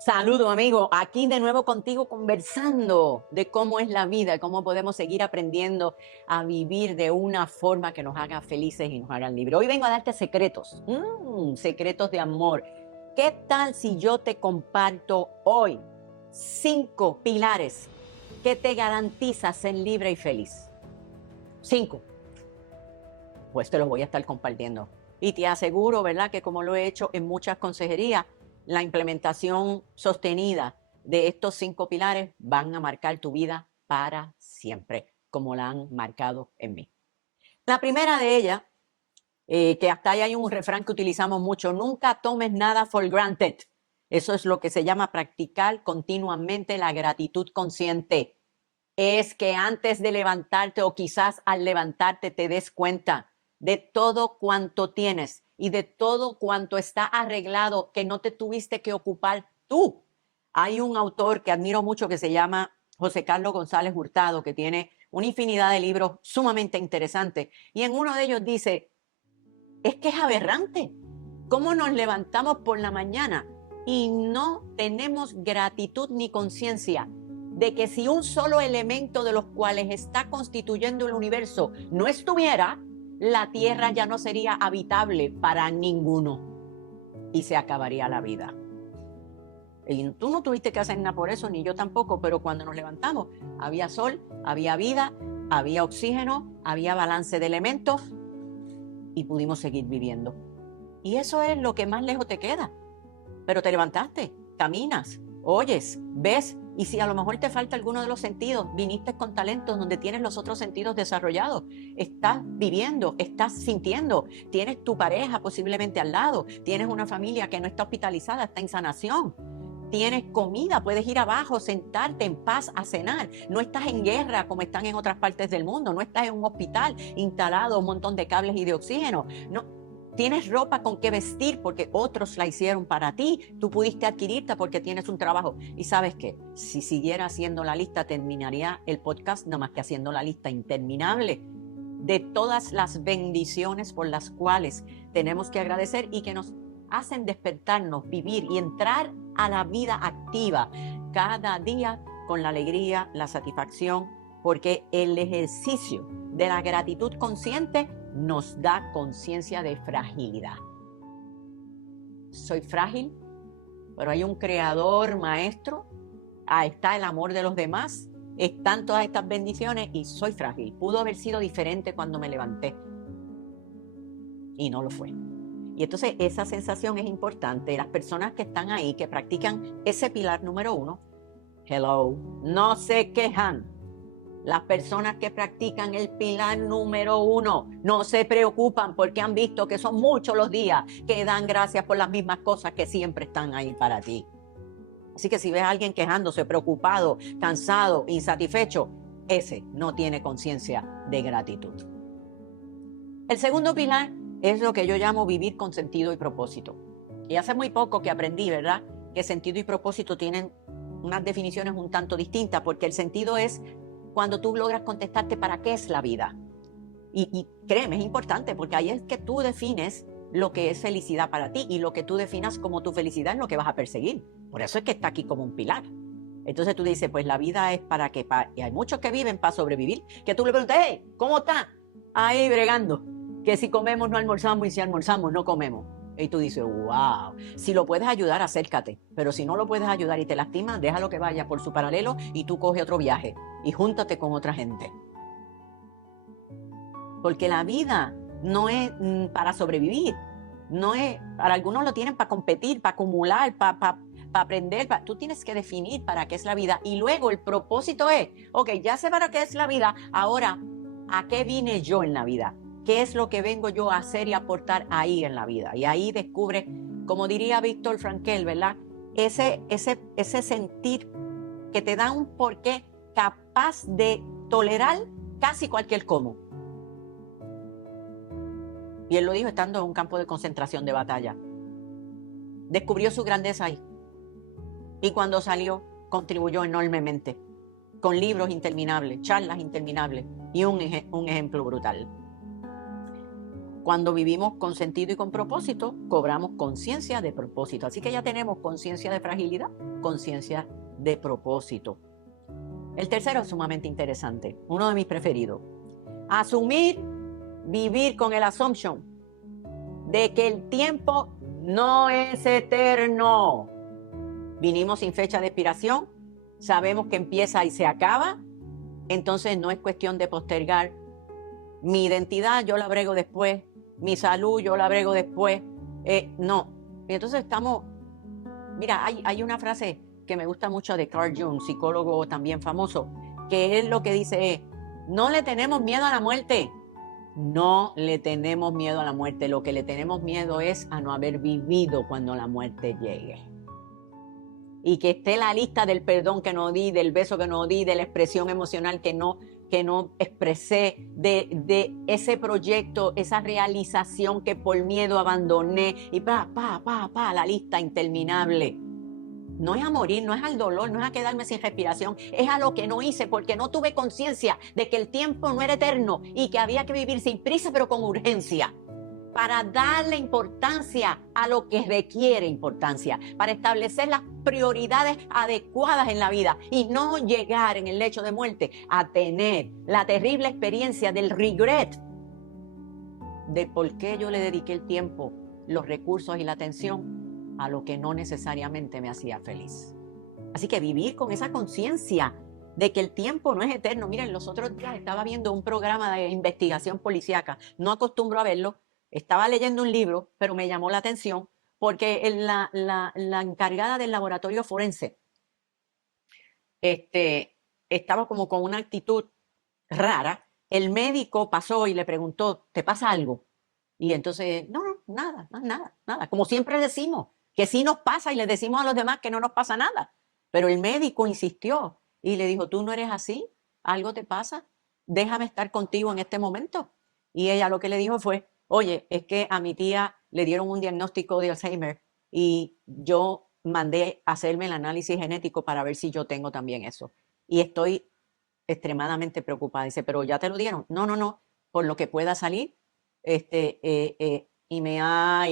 Saludos, amigo. Aquí de nuevo contigo conversando de cómo es la vida, cómo podemos seguir aprendiendo a vivir de una forma que nos haga felices y nos hagan libres. Hoy vengo a darte secretos, secretos de amor. ¿Qué tal si yo te comparto hoy 5 pilares que te garantizan ser libre y feliz? 5. Pues te los voy a estar compartiendo. Y te aseguro, ¿verdad?, que como lo he hecho en muchas consejerías, la implementación sostenida de estos 5 pilares van a marcar tu vida para siempre, como la han marcado en mí. La primera de ellas, que hasta ahí hay un refrán que utilizamos mucho: nunca tomes nada for granted. Eso es lo que se llama practicar continuamente la gratitud consciente. Es que antes de levantarte o quizás al levantarte te des cuenta de todo cuanto tienes y de todo cuanto está arreglado que no te tuviste que ocupar tú. Hay un autor que admiro mucho que se llama José Carlos González Hurtado, que tiene una infinidad de libros sumamente interesantes, y en uno de ellos dice: es que es aberrante cómo nos levantamos por la mañana y no tenemos gratitud ni conciencia de que si un solo elemento de los cuales está constituyendo el universo no estuviera, la Tierra ya no sería habitable para ninguno y se acabaría la vida. Y tú no tuviste que hacer nada por eso, ni yo tampoco, pero cuando nos levantamos había sol, había vida, había oxígeno, había balance de elementos y pudimos seguir viviendo. Y eso es lo que más lejos te queda. Pero te levantaste, caminas, oyes, ves, y si a lo mejor te falta alguno de los sentidos, viniste con talentos donde tienes los otros sentidos desarrollados. Estás viviendo, estás sintiendo, tienes tu pareja posiblemente al lado, tienes una familia que no está hospitalizada, está en sanación. Tienes comida, puedes ir abajo, sentarte en paz a cenar. No estás en guerra como están en otras partes del mundo. No estás en un hospital instalado un montón de cables y de oxígeno. No, tienes ropa con que vestir porque otros la hicieron para ti. Tú pudiste adquirirla porque tienes un trabajo. Y ¿sabes qué? Si siguiera haciendo la lista, terminaría el podcast nada más que haciendo la lista interminable de todas las bendiciones por las cuales tenemos que agradecer y que nos hacen despertarnos, vivir y entrar a la vida activa cada día con la alegría, la satisfacción, porque el ejercicio de la gratitud consciente nos da conciencia de fragilidad. Soy frágil, pero hay un creador maestro, está el amor de los demás, están todas estas bendiciones y soy frágil. Pudo haber sido diferente cuando me levanté y no lo fue. Y entonces esa sensación es importante. Las personas que están ahí, que practican ese pilar número 1, hello, no se quejan. Las personas que practican el pilar número 1 no se preocupan porque han visto que son muchos los días que dan gracias por las mismas cosas que siempre están ahí para ti. Así que si ves a alguien quejándose, preocupado, cansado, insatisfecho, ese no tiene conciencia de gratitud. El segundo pilar es lo que yo llamo vivir con sentido y propósito. Y hace muy poco que aprendí, ¿verdad?, que sentido y propósito tienen unas definiciones un tanto distintas, porque el sentido es cuando tú logras contestarte para qué es la vida. Y créeme, es importante, porque ahí es que tú defines lo que es felicidad para ti, y lo que tú definas como tu felicidad es lo que vas a perseguir. Por eso es que está aquí como un pilar. Entonces tú dices, pues la vida es para qué, y hay muchos que viven para sobrevivir, que tú le preguntas, hey, ¿cómo está? Ahí bregando, que si comemos no almorzamos y si almorzamos no comemos. Y tú dices, wow, si lo puedes ayudar, acércate. Pero si no lo puedes ayudar y te lastima, déjalo que vaya por su paralelo y tú coge otro viaje y júntate con otra gente. Porque la vida no es para sobrevivir. No es, para algunos lo tienen para competir, para acumular, para aprender. Tú tienes que definir para qué es la vida. Y luego el propósito es, ok, ya sé para qué es la vida, ahora, ¿a qué vine yo en la vida? ¿Qué es lo que vengo yo a hacer y aportar ahí en la vida? Y ahí descubre, como diría Víctor Frankl, ¿verdad?, ese sentir que te da un porqué capaz de tolerar casi cualquier cómo. Y él lo dijo estando en un campo de concentración de batalla. Descubrió su grandeza ahí. Y cuando salió, contribuyó enormemente, con libros interminables, charlas interminables y un ejemplo brutal. Cuando vivimos con sentido y con propósito, cobramos conciencia de propósito. Así que ya tenemos conciencia de fragilidad, conciencia de propósito. El tercero es sumamente interesante, uno de mis preferidos. Asumir, vivir con el assumption de que el tiempo no es eterno. Vinimos sin fecha de expiración, sabemos que empieza y se acaba, entonces no es cuestión de postergar. Mi identidad yo la brego después, mi salud yo la brego después, no. Y entonces estamos, mira, hay una frase que me gusta mucho de Carl Jung, psicólogo también famoso, que es lo que dice, no le tenemos miedo a la muerte. No le tenemos miedo a la muerte, lo que le tenemos miedo es a no haber vivido cuando la muerte llegue. Y que esté la lista del perdón que no di, del beso que no di, de la expresión emocional que no expresé, de ese proyecto, esa realización que por miedo abandoné, y la lista interminable. No es a morir, no es al dolor, no es a quedarme sin respiración, es a lo que no hice porque no tuve conciencia de que el tiempo no era eterno y que había que vivir sin prisa pero con urgencia, para darle importancia a lo que requiere importancia, para establecer las prioridades adecuadas en la vida y no llegar en el lecho de muerte a tener la terrible experiencia del regret de por qué yo le dediqué el tiempo, los recursos y la atención a lo que no necesariamente me hacía feliz. Así que vivir con esa conciencia de que el tiempo no es eterno. Miren, los otros días estaba viendo un programa de investigación policíaca, no acostumbro a verlo, estaba leyendo un libro, pero me llamó la atención porque la encargada del laboratorio forense estaba como con una actitud rara. El médico pasó y le preguntó, ¿te pasa algo? Y entonces, no, nada. Como siempre decimos, que sí nos pasa y le decimos a los demás que no nos pasa nada. Pero el médico insistió y le dijo, tú no eres así, algo te pasa, déjame estar contigo en este momento. Y ella lo que le dijo fue, oye, es que a mi tía le dieron un diagnóstico de Alzheimer y yo mandé a hacerme el análisis genético para ver si yo tengo también eso. Y estoy extremadamente preocupada. Dice, pero ya te lo dieron. No, por lo que pueda salir. Y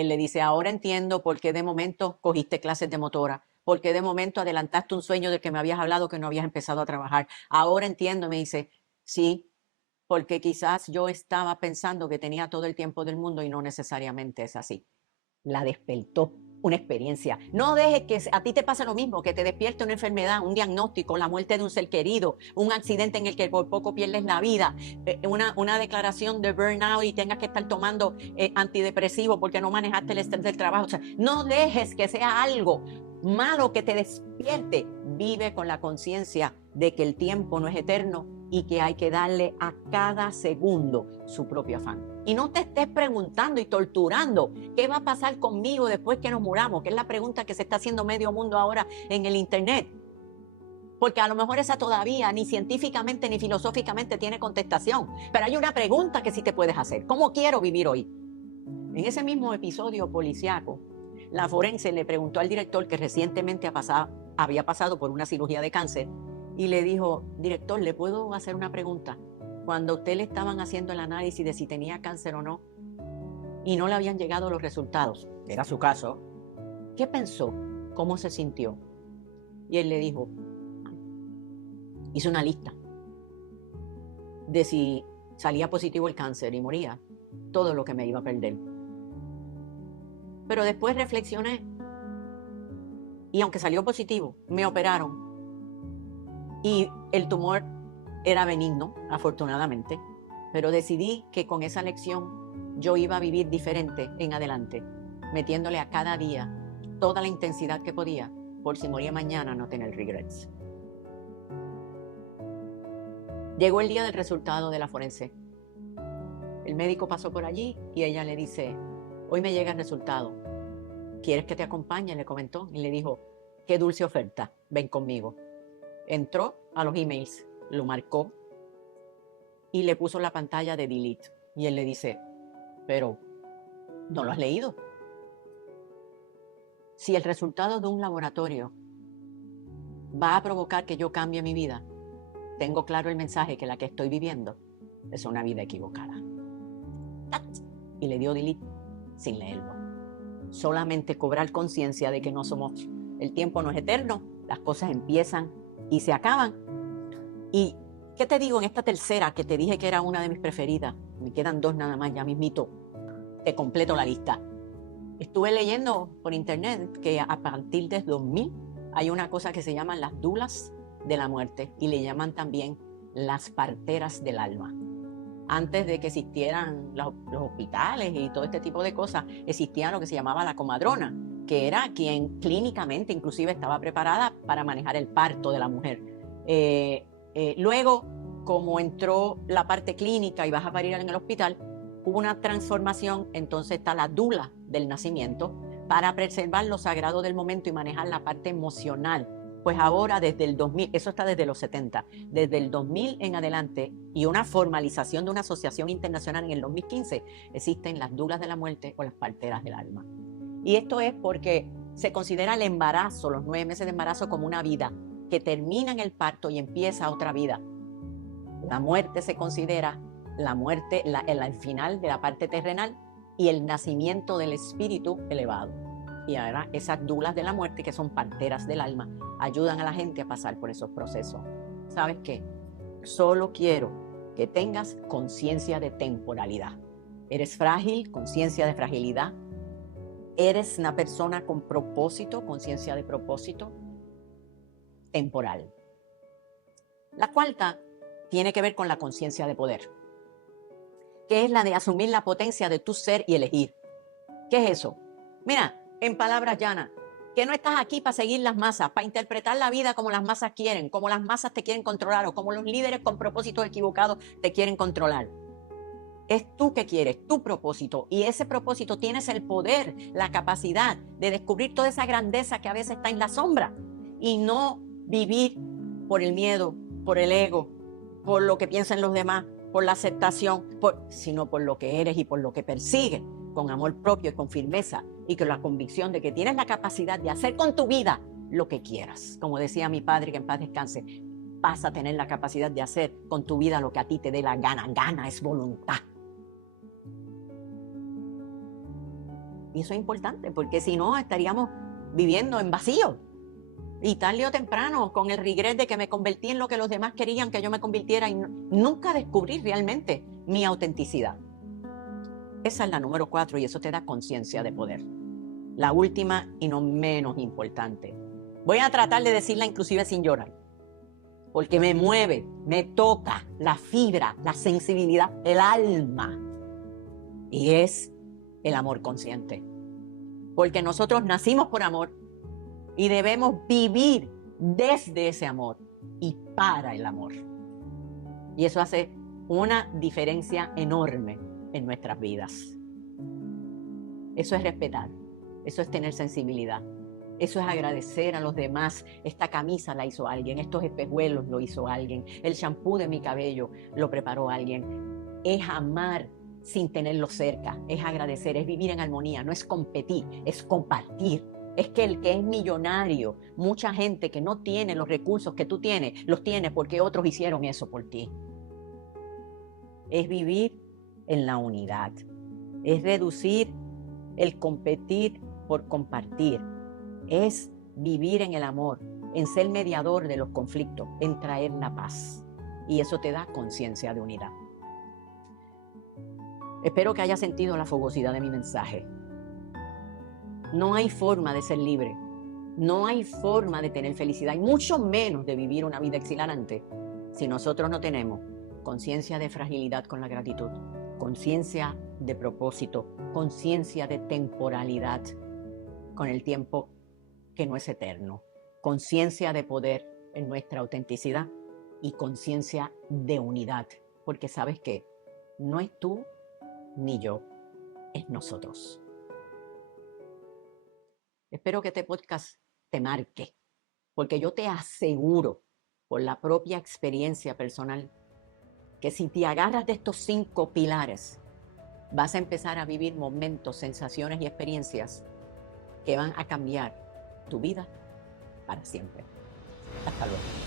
él le dice, ahora entiendo por qué de momento cogiste clases de motora, por qué de momento adelantaste un sueño del que me habías hablado que no habías empezado a trabajar. Ahora entiendo, me dice, sí, porque quizás yo estaba pensando que tenía todo el tiempo del mundo y no necesariamente es así. La despertó una experiencia. No dejes que a ti te pase lo mismo, que te despierte una enfermedad, un diagnóstico, la muerte de un ser querido, un accidente en el que por poco pierdes la vida, una declaración de burnout y tengas que estar tomando antidepresivos porque no manejaste el estrés del trabajo. O sea, no dejes que sea algo malo que te despierte. Vive con la conciencia de que el tiempo no es eterno y que hay que darle a cada segundo su propio afán. Y no te estés preguntando y torturando qué va a pasar conmigo después que nos muramos, que es la pregunta que se está haciendo medio mundo ahora en el internet. Porque a lo mejor esa todavía ni científicamente ni filosóficamente tiene contestación. Pero hay una pregunta que sí te puedes hacer. ¿Cómo quiero vivir hoy? En ese mismo episodio policiaco, la forense le preguntó al director que recientemente había pasado por una cirugía de cáncer y le dijo, director, ¿le puedo hacer una pregunta? Cuando a usted le estaban haciendo el análisis de si tenía cáncer o no y no le habían llegado los resultados, era su caso, ¿qué pensó? ¿Cómo se sintió? Y él le dijo, hizo una lista de si salía positivo el cáncer y moría, todo lo que me iba a perder. Pero después reflexioné y aunque salió positivo, me operaron y el tumor era benigno, afortunadamente, pero decidí que con esa lección yo iba a vivir diferente en adelante, metiéndole a cada día toda la intensidad que podía, por si moría mañana no tener regrets. Llegó el día del resultado de la forense. El médico pasó por allí y ella le dice, hoy me llega el resultado. ¿Quieres que te acompañe? Le comentó y le dijo, qué dulce oferta, ven conmigo. Entró a los emails, lo marcó y le puso la pantalla de delete. Y él le dice, pero ¿no lo has leído? Si el resultado de un laboratorio va a provocar que yo cambie mi vida, tengo claro el mensaje que la que estoy viviendo es una vida equivocada. y le dio delete sin leerlo. Solamente cobrar conciencia de que no somos, el tiempo no es eterno, las cosas empiezan y se acaban. Y ¿qué te digo en esta tercera que te dije que era una de mis preferidas? Me quedan 2 nada más, ya mismito te completo la lista. Estuve leyendo por internet que a partir del 2000 hay una cosa que se llaman las dulas de la muerte y le llaman también las parteras del alma. Antes de que existieran los hospitales y todo este tipo de cosas, existía lo que se llamaba la comadrona, que era quien clínicamente inclusive estaba preparada para manejar el parto de la mujer. Luego, como entró la parte clínica y vas a parir en el hospital, hubo una transformación, entonces está la dula del nacimiento para preservar lo sagrado del momento y manejar la parte emocional. Pues ahora desde el 2000, eso está desde los 70, desde el 2000 en adelante y una formalización de una asociación internacional en el 2015, existen las dulas de la muerte o las parteras del alma. Y esto es porque se considera el embarazo, los 9 meses de embarazo, como una vida que termina en el parto y empieza otra vida. La muerte se considera la muerte, el final de la parte terrenal y el nacimiento del espíritu elevado. Y ahora esas dulas de la muerte, que son parteras del alma, ayudan a la gente a pasar por esos procesos. ¿Sabes qué? Solo quiero que tengas conciencia de temporalidad. Eres frágil, conciencia de fragilidad. Eres una persona con propósito, conciencia de propósito temporal. La cuarta tiene que ver con la conciencia de poder, que es la de asumir la potencia de tu ser y elegir. ¿Qué es eso? Mira, en palabras llanas, que no estás aquí para seguir las masas, para interpretar la vida como las masas quieren, como las masas te quieren controlar o como los líderes con propósitos equivocados te quieren controlar. Es tú que quieres, tu propósito, y ese propósito tienes el poder, la capacidad de descubrir toda esa grandeza que a veces está en la sombra y no vivir por el miedo, por el ego, por lo que piensan los demás, por la aceptación, sino por lo que eres y por lo que persigues, con amor propio y con firmeza y con la convicción de que tienes la capacidad de hacer con tu vida lo que quieras. Como decía mi padre, que en paz descanse, vas a tener la capacidad de hacer con tu vida lo que a ti te dé la gana. Gana es voluntad. Y eso es importante, porque si no estaríamos viviendo en vacío. Y tarde o temprano, con el regret de que me convertí en lo que los demás querían que yo me convirtiera y nunca descubrí realmente mi autenticidad. Esa es la número 4 y eso te da conciencia de poder. La última y no menos importante. Voy a tratar de decirla inclusive sin llorar, porque me mueve, me toca la fibra, la sensibilidad, el alma. Y es el amor consciente. Porque nosotros nacimos por amor y debemos vivir desde ese amor y para el amor. Y eso hace una diferencia enorme en nuestras vidas. Eso es respetar, eso es tener sensibilidad, eso es agradecer a los demás. Esta camisa la hizo alguien, estos espejuelos lo hizo alguien, el shampoo de mi cabello lo preparó alguien. Es amar sin tenerlo cerca, es agradecer, es vivir en armonía, no es competir, es compartir. Es que el que es millonario, mucha gente que no tiene los recursos que tú tienes, los tiene porque otros hicieron eso por ti. Es vivir en la unidad, es reducir el competir por compartir, es vivir en el amor, en ser mediador de los conflictos, en traer la paz. Y eso te da conciencia de unidad. Espero que hayas sentido la fogosidad de mi mensaje. No hay forma de ser libre, no hay forma de tener felicidad y mucho menos de vivir una vida exhilarante si nosotros no tenemos conciencia de fragilidad con la gratitud, conciencia de propósito, conciencia de temporalidad con el tiempo que no es eterno, conciencia de poder en nuestra autenticidad y conciencia de unidad, porque sabes que no es tú ni yo, es nosotros. Espero que este podcast te marque, porque yo te aseguro, por la propia experiencia personal, que si te agarras de estos 5 pilares, vas a empezar a vivir momentos, sensaciones y experiencias que van a cambiar tu vida para siempre. Hasta luego.